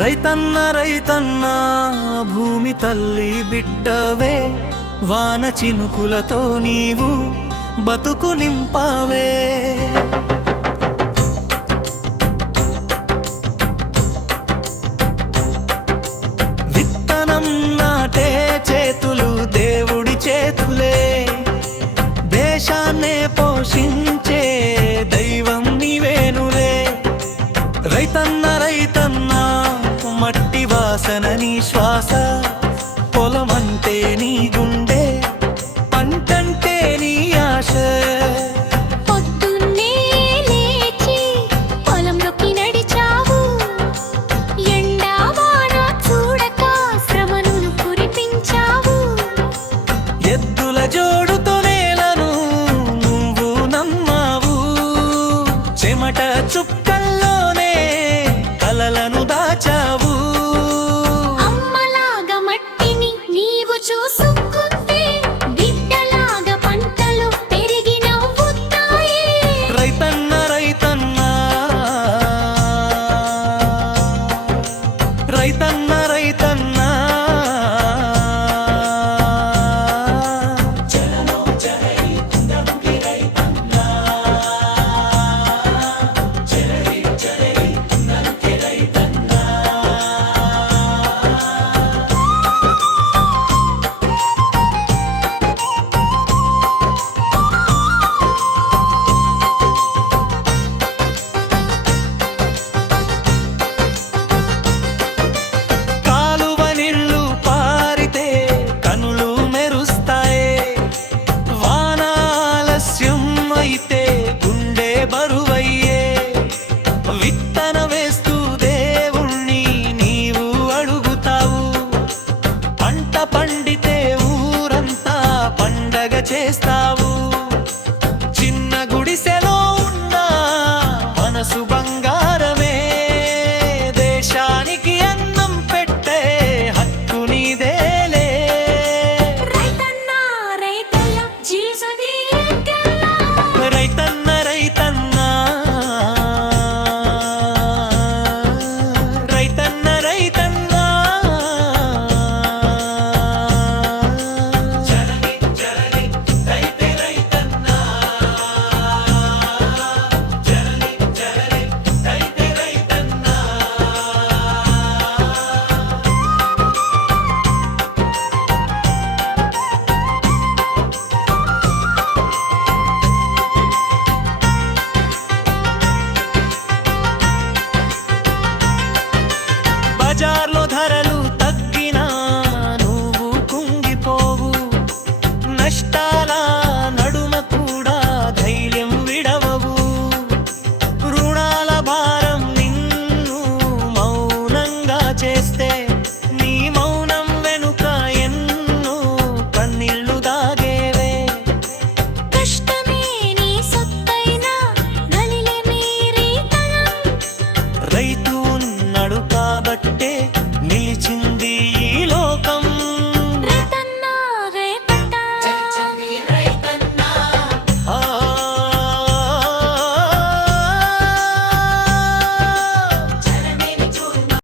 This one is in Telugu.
రైతన్న రైతన్న భూమి తల్లి బిడ్డవే, వాన చినుకులతో నీవు బతుకు నింపావే. విత్తనం నాటే చేతులు దేవుడి చేతులే, దేశాన్నే పోషించే దైవం నీవేనులే. రైతన్న రైతన్న మట్టి వాసన నీ శ్వాస, పొలమంటే నీ గుండె, పంటంటే నీ ఆశ. పొద్దున్నే లేచి పొలంలోకి నడిచావు, ఎండా వాన చూడక శ్రమను కురిపించావు. ఎద్దుల జోడుతో నేలను నువ్వు నమ్మావు, చెమట చుక్కల్లోనే కలలను దాచావు. అమ్మలాగా మట్టిని నీవు చూసుకుంటే, బిడ్డలాగా పంటలు పెరిగి నవ్వుతాయి. రైతన్న రైతన్న రైతన్న రైతన్న విత్తన వేస్తూ దేవుణ్ణి నీవు అడుగుతావు, పంట పండితే ఊరంతా పండగ చేస్తావు. చిన్న గుడిసెలో ఉన్న మనసు బంగారమే, దేశానికి అన్నం పెట్టే హక్కు నీదేలే. రైతన్న రైతన్న జీసది రైతన్న రైతన్న రైతన్న రైతన్న జనని జనని రైతే రైతన్న, జనని జనని రైతే రైతన్న. బజార్లో ధరలు తగ్గినా నువ్వు కుంగిపోవు, నష్టాల